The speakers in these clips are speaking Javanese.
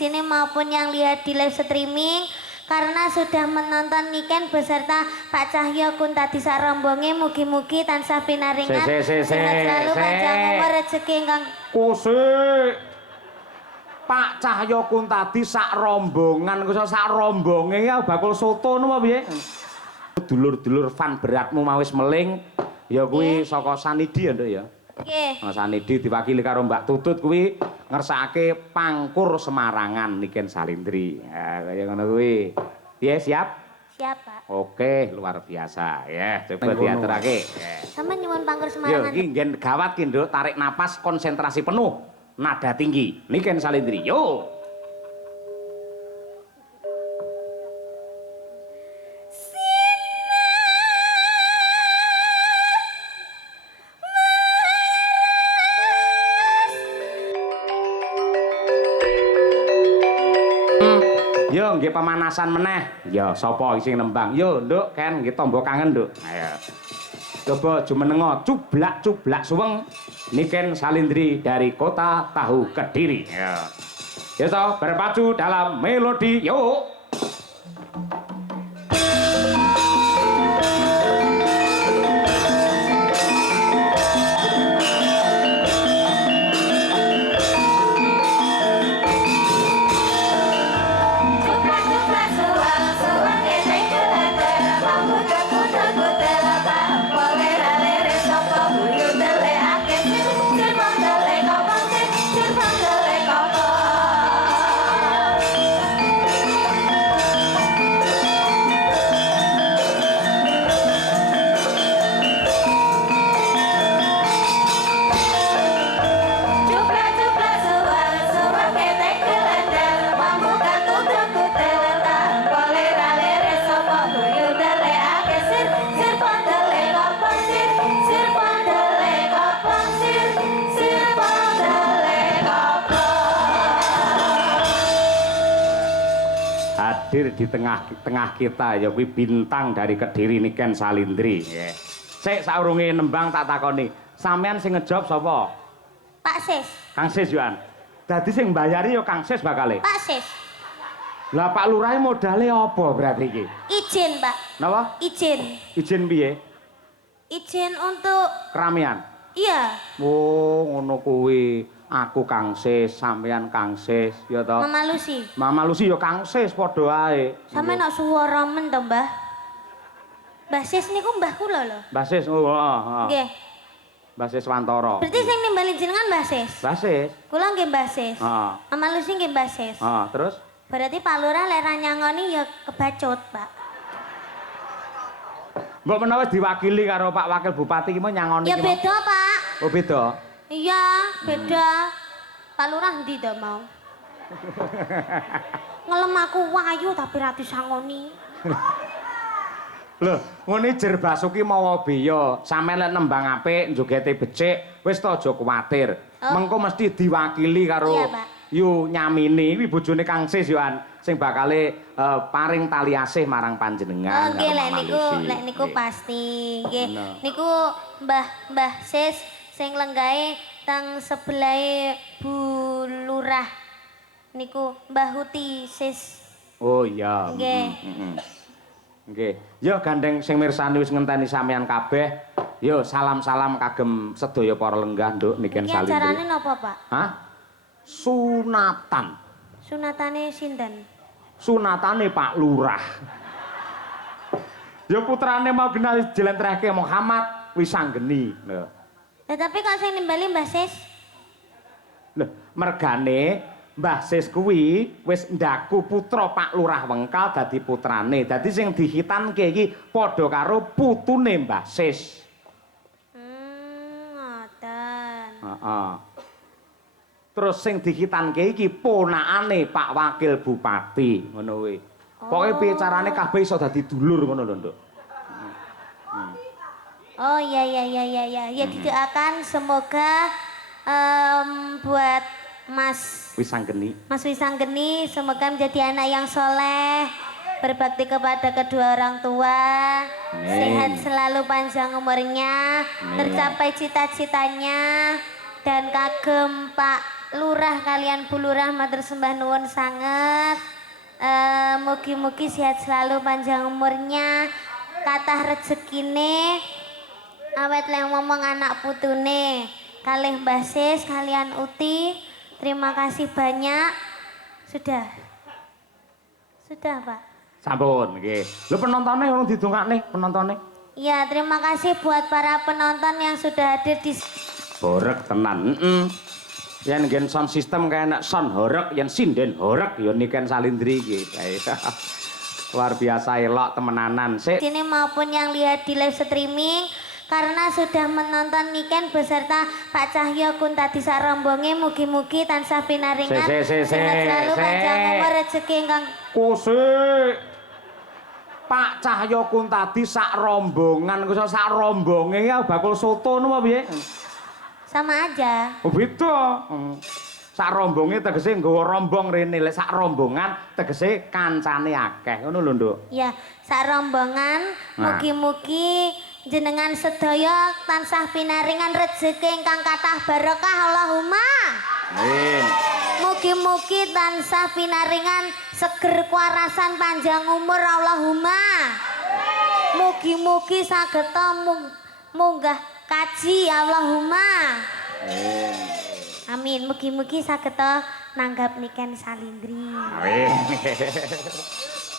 sini maupun yang lihat di live streaming karena sudah menonton Niken beserta Pak Cahyo Kuntadi Sarombonge. Mugi-mugi tansah pinaringan sehat selalu, panjang umur, rezeki ingkang kusik. Pak Cahyo Kuntadi sak rombongan, kok sak rombonge ya bakul soto ngono piye? Dulur-dulur fan beratmu mawis meling ya kuwi saka Sanidi ya, Nduk ya. nggih. Mas Sanidi diwakili karo Mbak Tutut kuwi ngersakake pangkur Semarangan Niken Salindri. Ya kaya ngono kuwi. Piye siap? Siap, Pak. Oke, luar biasa. Ya, coba diaturake. Sama nyuwun pangkur Yo, Semarangan. iki nggen gawat ki, Nduk. Tarik napas konsentrasi penuh. Nada tinggi. Niken Salindri. Yo. Yo, nggih pemanasan meneh. Yo, sapa sing nembang? Yo, Nduk, Ken nggih tombo kangen, Nduk. Ayo. Coba jumenenga cublak-cublak suweng Niken Salindri dari Kota Tahu Kediri. Ya. Ya toh, berpacu dalam melodi. Yuk. Hadir di tengah kita ya kuwi bintang dari Kediri Niken Salindri. Nggih. Sik saurunge nembang tak takoni, sampean sing ngejob sapa? Pak Sis. Kang Sis Yohan. Dadi sing mbayari ya Kang Sis bakale. Pak Sis. Lah Pak Lurah modale apa berarti iki? Izin, Pak. Napa? Izin. Izin piye? Izin untuk Keramaian. iya. Oh, ngono kuwi. Aku Kang Sis, sampean Kang Sis, ya toh. Mama Lucy. Mama Lucy ya Kang Sis padha ae. Sampe nak suara men to, Mbah. Mbah Sis niku mbah kula lho. Mbah Sis, oh, heeh. Nggih. Mbah Sis Wantara. Berarti sing nimbali jenengan Mbah Sis. Mbah Sis. Kula nggih Mbah Sis. Heeh. Mama Lucy nggih Mbah Sis. Heeh, terus Berarti Pak Lurah lek ra nyangoni ya kebacut, Pak. mbok menawa diwakili karo Pak Wakil Bupati iki mau nyangoni Ya iki mau. beda, Pak. Oh, beda. Iya, beda. Pak Lurah ndi to mau? Ngelem aku wayu tapi ra disangoni. Lho, ngene jer Basuki mawa beya, sampeyan lek nembang apik, njogete becik, wis to aja kuwatir. Oh. Mengko mesti diwakili karo Iya, Pak. Yu Nyamini, kuwi bojone Kang Sis Yohan, sing bakale paring tali asih marang panjenengan. Oh, nggih karo lek Mama niku, Lucy. lek niku Nggih. pasti nggih. Ngono. Niku Mbah Sis sing lenggahe teng sebelahe Bu Lurah. Niku Mbah Huti Sis. Oh iya. Nggih. Nggih. Yo gandeng sing mirsani wis ngenteni sampean kabeh. Yo salam-salam kagem sedaya para lenggah Nduk Niken Iki acarane Salindri. napa, Pak? Hah? Sunatan. Sunatane sinten? Sunatane Pak Lurah. Ya putrane mau genal jelentrehke Muhammad Wisanggeni lho. Tapi kok sing nimbali Mbah Sis? Lho, mergane Mbah Sis kuwi wis ndaku putra Pak Lurah Wengkal dadi putrane. Dadi sing dihitanke iki padha karo putune Mbah Sis. Ngoten. Heeh. Terus sing dihitanke iki ponakane Pak Wakil Bupati, ngono kuwi. Pokoke piye carane kabeh iso dadi dulur ngono lho, Nduk. Oh iya iya iya iya iya. Ya didoakan semoga buat Mas Wisanggeni. Wisanggeni semoga menjadi anak yang soleh, berbakti kepada kedua orang tua, Amin. sehat selalu panjang umurnya, Amin. tercapai cita-citanya dan kagem Pak Lurah kalian Bu Lurah matur sembah nuwun sanget. Mugi-mugi sehat selalu, panjang umurnya, kathah rezekine, awet lek ngomong anak putune, kalih Mbah Sis kalian Uti. Terima kasih banyak. Sudah Pak. Sampun nggih. Lho penontonnya urung didongakne penontonnya. Ya, terima kasih buat para penonton yang sudah hadir di Horeg tenan. Yen nggen sound system kaya enak sound horeg, yen sinden horeg ya Niken Salindri iki. Luar biasa elok temenanan. sini maupun yang lihat di live streaming, karena sudah menonton Niken beserta Pak Cahyo Kuntadi Sarombonge, mugi-mugi tansah pinaringan sehat selalu, panjang umur, rezeki ingkang kusik. Pak Cahyo Kuntadi sak rombongan, kok sak rombonge ya bakul soto ngono apa piye? sama aja. Oh beda. Sak rombonge tegese nggawa rombong rene, lek sak rombongan tegese kancane akeh. Ngono lho, Nduk. Ya, sak rombongan mugi-mugi jenengan sedaya tansah pinaringan rezeki ingkang kathah barokah Allahumma. Amin. Mugi-mugi tansah pinaringan seger kuarasan panjang umur Allahumma. Mugi-mugi sageta munggah kaji Allahumma. Amin. Mugi-mugi sageta nanggap Niken Salindri. Amin.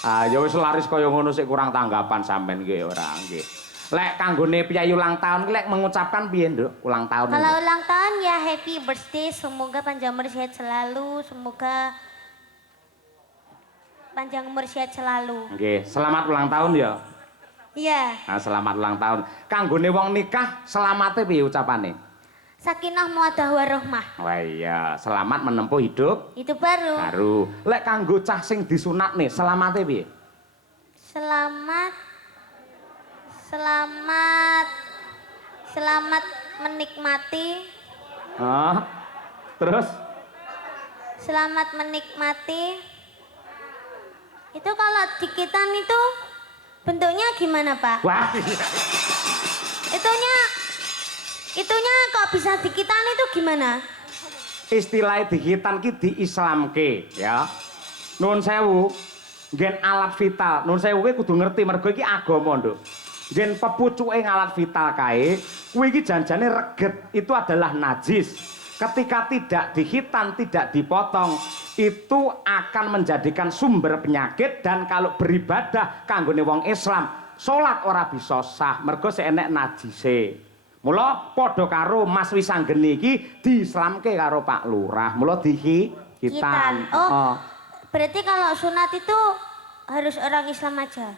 Ah ya wis laris kaya ngono sik kurang tanggapan sampean nggih ora nggih. Lek kanggone piyayi ulang tahun ki lek mengucapkan piye, Nduk? Ulang tahun. Kalau ulang tahun ya happy birthday, semoga panjang umur sehat selalu, semoga panjang umur sehat selalu. Nggih, selamat ulang tahun ya. Iya. Nah, selamat ulang tahun. Kanggone wong nikah selamate piye ucapane? Sakinah mawaddah warahmah. Wah iya, selamat menempuh hidup Itu baru. baru. Lek kanggo cah sing disunat nih, selamate piye? Selamat menikmati. Ah, terus? Selamat menikmati. Itu kalau dikitan itu bentuknya gimana, Pak? Wah. Itunya kok bisa dikitan itu gimana? Istilah dihitan ki diislamke ya. Nuwun sewu, nggen alat vital. Nuwun sewu kuwi kudu ngerti mergo iki agama, Nduk. Nggen pepucuke alat vital kae, kuwi iki janjane reget, itu adalah najis. Ketika tidak dihitan, tidak dipotong, itu akan menjadikan sumber penyakit dan kalau beribadah kanggone wong Islam, salat ora bisa sah mergo seenek najise. Mula padha karo Mas Wisanggeni iki diislamke karo Pak Lurah. Mula dihitan. Oh. Berarti kalau sunat itu harus orang Islam aja.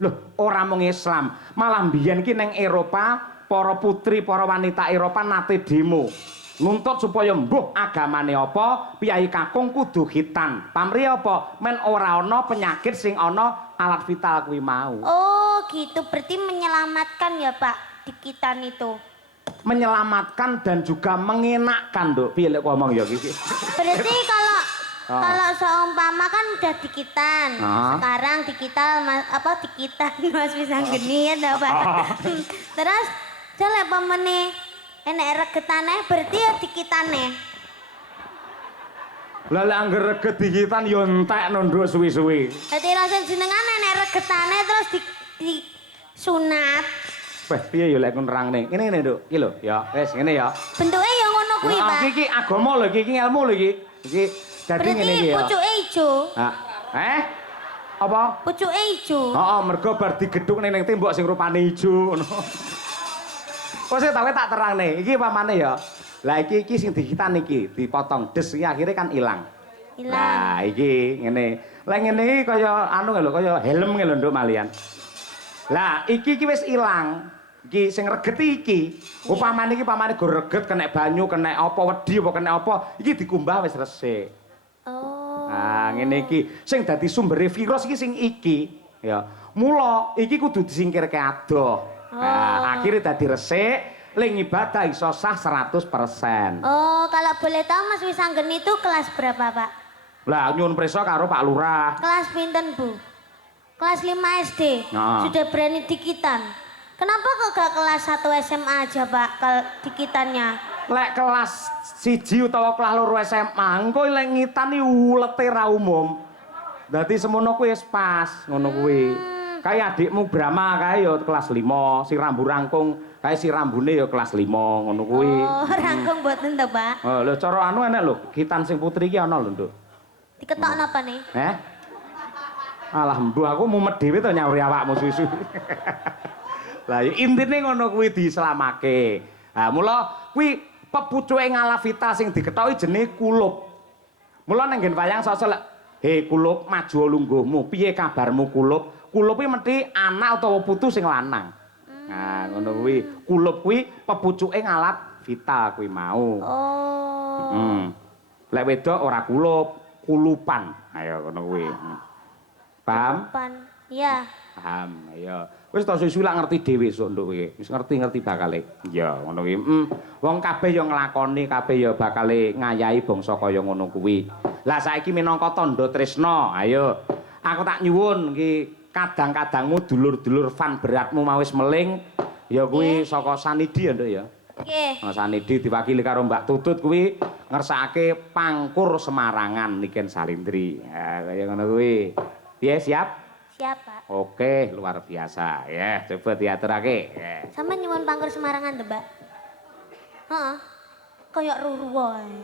Loh, ora mung Islam, malah mbiyen ki ning Eropa, para putri, para wanita Eropa nate demo. Nuntut supaya mbuh agamane apa, piyai kakung kudu hitan. Pamrih apa? Men ora ana penyakit sing ana alat vital kuwi mau. Oh, gitu. Berarti menyelamatkan ya, Pak, dikitan itu. Menyelamatkan dan juga mengenakkan, Nduk. Piye lek ngomong ya iki? Berarti kalau seumpama kan udah dikitan. Sekarang dikitan Mas Wisanggeni ya, Pak. Terus jelek pemene enek regetane berarti ya dikitane. Lah lek angger reget dikitan ya entekno Nduk suwi-suwi. Dadi rasa jenengan enek regetane terus disunat. Weh, piye ya lek nerangne? Ngene Nduk, iki lho, ya. Wis ngene ya. Bentuke ya ngono kuwi, Pak. Iki agama lho iki ilmu lho iki. Iki dadi ngene iki ya. Berarti pucuke ijo. Apa? Pucuke ijo. Heeh, mergo bar digedhuk ning tembok sing rupane ijo ngono. Kok sik tak terangne. Iki pamane ya. Lah iki sing dihitan iki, dipotong des iki akhirnya kan ilang. Lah iki ngene. Lah ngene iki kaya anu lho, kaya helm lho Nduk malian. Lah iki wis ilang. Iki sing reget iki. Upamane iki pamane go reget kena banyu, kena apa wedi apa kena apa, iki dikumbah wis resik. Oh. Nah, ngene iki sing dadi sumbere virus iki sing iki ya. Mula iki kudu disingkirke adoh. Nah, akhirnya dadi resik, ling ibadah iso sah 100%. Oh, kalau boleh tahu Mas Wisanggeni itu kelas berapa, Pak? Lah nyuwun prisa karo Pak Lurah. Kelas pinten, Bu? Kelas 5 SD. Sudah berani dikitan. Kenapa kok gak kelas 1 SMA aja, Pak, kalau dikitannya? Lek kelas 1 utawa kelas 2 SMA, engko lek ngitani ulete ra umum. Dadi semono kuwi wis pas, ngono kuwi. Kayak adikmu Brahma kae ya kelas 5, si rambu rangkung kae si rambune ya kelas 5, ngono kuwi. Oh, rangkung mboten to, Pak. Oh, lho cara anu enek lho, Gitan sing putri iki ana lho, Nduk. Diketok napa nih? Alah mbuh aku mumet dhewe to nyauri awakmu susu. Lah intine ngono kuwi dislamake. Ha mula kuwi pepucuke Ngalavita sing diketoki jenenge kulup. Mula ning nggen wayang sosok he kulup maju lungguhmu. Piye kabarmu kulup? Kulup kuwi mesti anak utawa putu sing lanang. Nah, ngono kuwi. Kulup kuwi pepucuke Ngalavita kuwi mau. Oh. Lek wedok ora kulup, kulupan. Ayo ngono kuwi. Paham? Kulupan. Iya. Paham. Ayo. Wis to susu lak ngerti dhewe sok nduk kowe. Wis ngerti-ngerti bakale. Ya, ngono kuwi. Wong kabeh ya nglakoni, kabeh ya bakale ngayahi bangsa kaya ngono kuwi. Lah saiki minangka tandha tresna, ayo. Aku tak nyuwun iki kadang-kadangmu dulur-dulur fan beratmu mau wis meling ya kuwi saka Sanidi ya, Nduk ya. Nggih. Nah, Sanidi diwakili karo Mbak Tutut kuwi ngersakake pangkur Semarangan Niken Salindri. Ya, kaya ngono kuwi. Piye siap? Siap, Pak. Oke, luar biasa. Ya, coba diaturake. Ya. Sama nyuwun pangkur Semarangan to, Mbak? Heeh. Kayak ruru wae.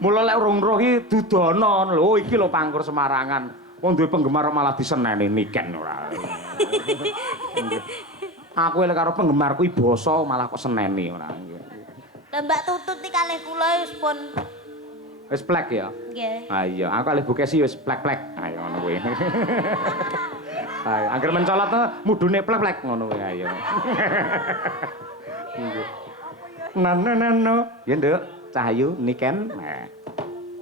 Mula lek urung roh iki dudono lho, iki lho pangkur Semarangan. Wong duwe penggemar malah diseneni Niken ora. Aku lek karo penggemarku iki basa malah kok seneni ora. Lah Mbak Tutut iki kalih kula wis pun Wis plek ya? nggih. Ah iya, aku kalih Bukesi wis plek-plek. Ayo ngono kuwi. Ayo, angger mencolot mudune plek-plek ngono kuwi ayo. Nano. Ya, Nduk, Cahayu Niken. Nah.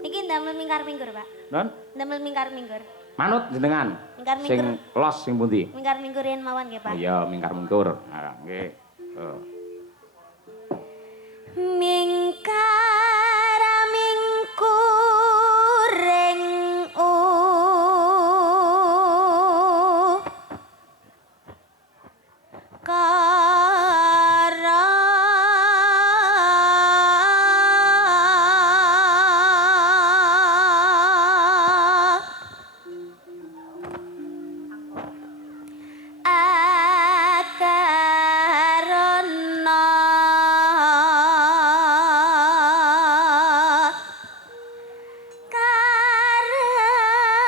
Niki ndamel mingkar-minggur, Pak. Non? Ndamel mingkar-minggur. Manut jenengan. Mingkar-minggur. Sing los sing pundi? Mingkar-minggurin mawon nggih, Pak. Iya, mingkar-mingkur. Nah, nggih. Mingkar-mingkuring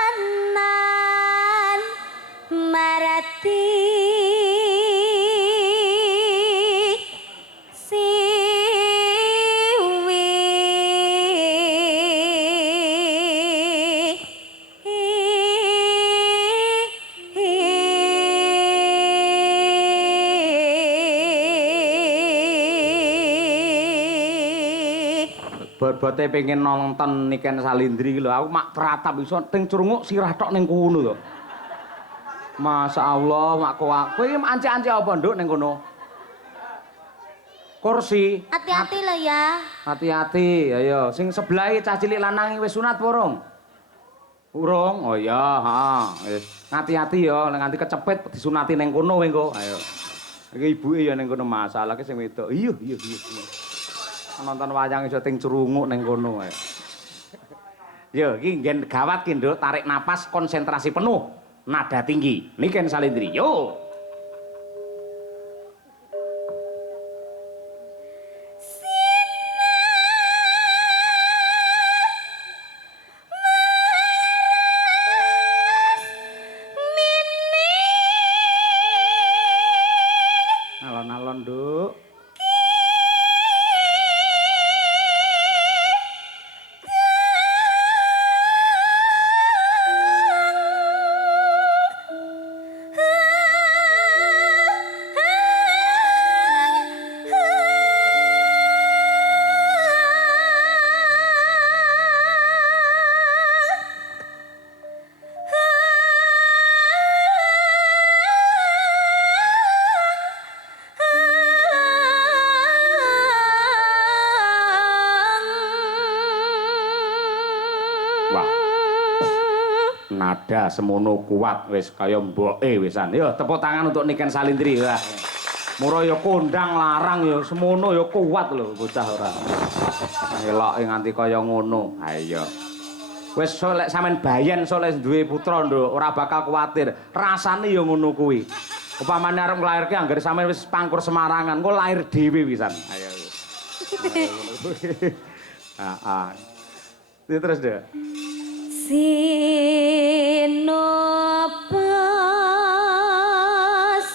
karenan marati Bot-bote pengen nonton Niken Salindri lho. Aku mak pratap iso ting crunguk sirah tok ning kono to. Masya Allah, mak kowe iki ancik-ancik apa nduk ning kono? Kursi. hati-hati lho ya. Hati-hati, ayo. Sing sebelahe cah cilik lanang wis sunat apa urung? Urung. Oh iya, heeh. Wis hati-hati ya, nek nganti kecepet disunati ning kono kowe engko. Ayo. Iki ibuke ya ning kono masalah ki sing wedok. Iya. Nonton wayang iso ting crunguk ning kono ae. Yo, iki nggen gawat ki, Nduk, tarik napas konsentrasi penuh, nada tinggi. Niken Salindri. Yo. Alon-alon, Nduk. Nada semono kuat wis kaya mboke wisan. Yo tepuk tangan untuk Niken Salindri. Wah. Mura ya kondang larang ya semono ya kuat lho bocah ora. Eloke nganti kaya ngono. Ha iya. Wis lek sampean bayen soleh duwe putra nduk, ora bakal kuwatir. Rasane ya ngono kuwi. Upamane arep nglairke anggere sampean wis pangkur Semarangan, engko lair dhewe pisan. Ayo. Heeh. Terus deh. Sinopa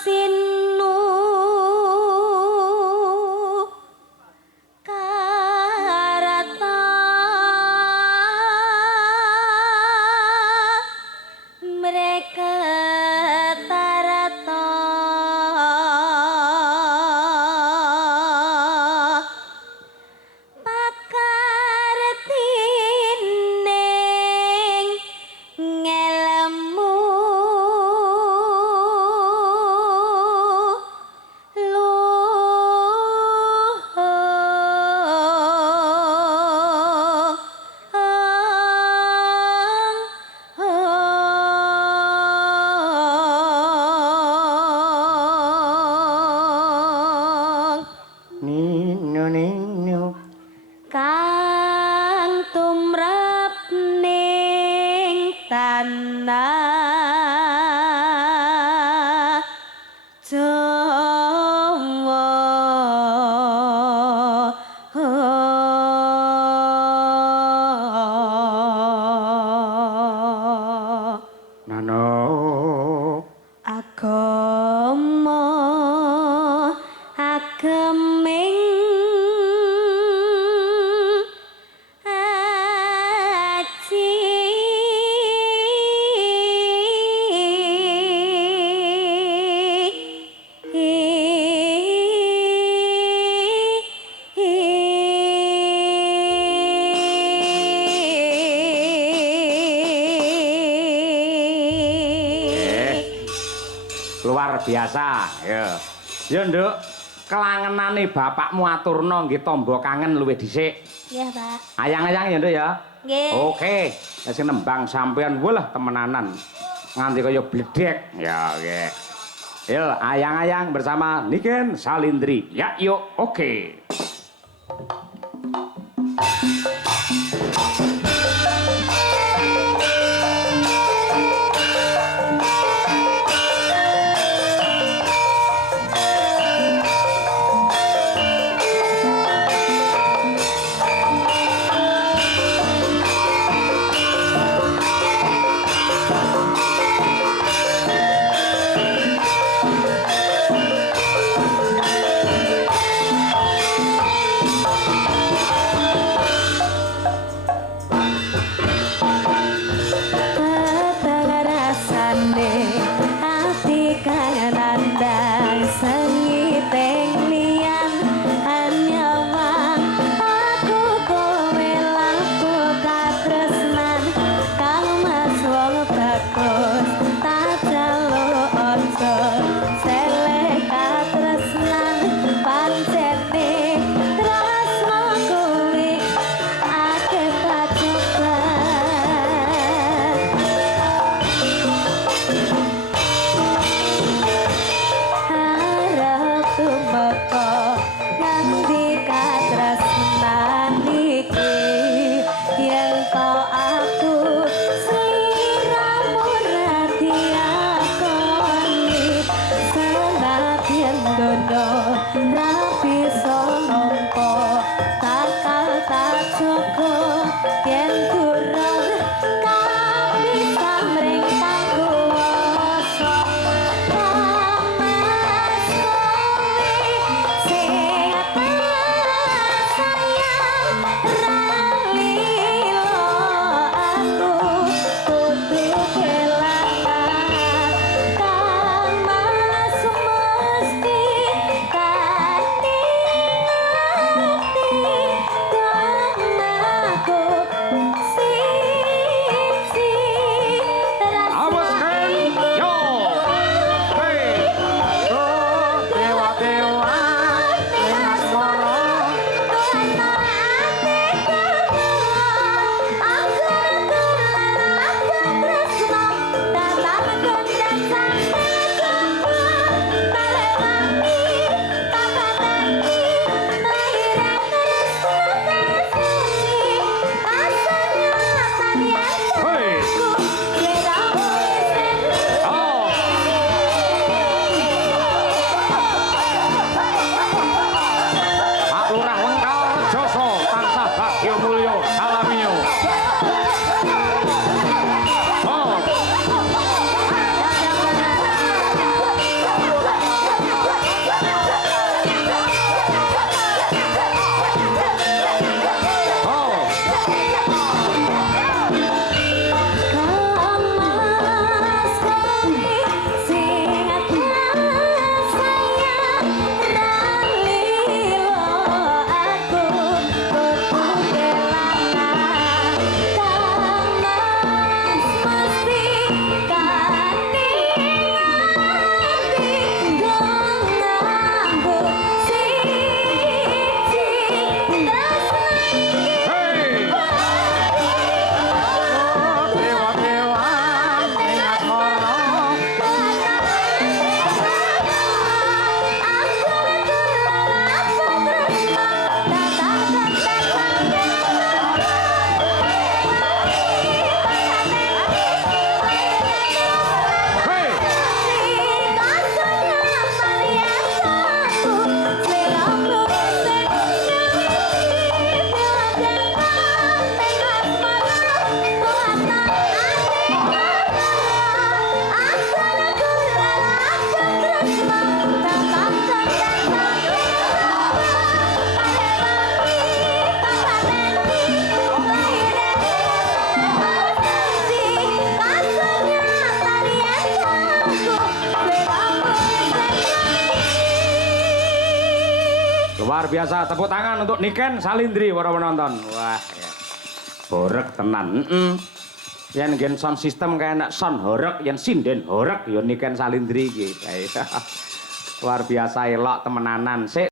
sinu karata mereka tarata pakartining ngelmu Nino nino. kang tumrap ning tanah Jawa Nano. agama ageming aji Luar biasa ya. Ya nduk, kelangenane bapakmu aturno nggih tamba kangen luwih dhisik. ya Pak Ayang-ayang ya nduk ya. nggih Oke, nek sing nembang sampean walah temenanan. Nganti kaya bledek. Ya oke. Yo, ayang-ayang bersama Niken Salindri. Ya, yuk. Oke. Luar biasa, tepuk tangan untuk Niken Salindri para penonton. Wah, ya. Horek tenan. Yen gen sound system kayak sound horek, yen sinden horek ya Niken Salindri iki. Luar biasa elok temenanan. Sik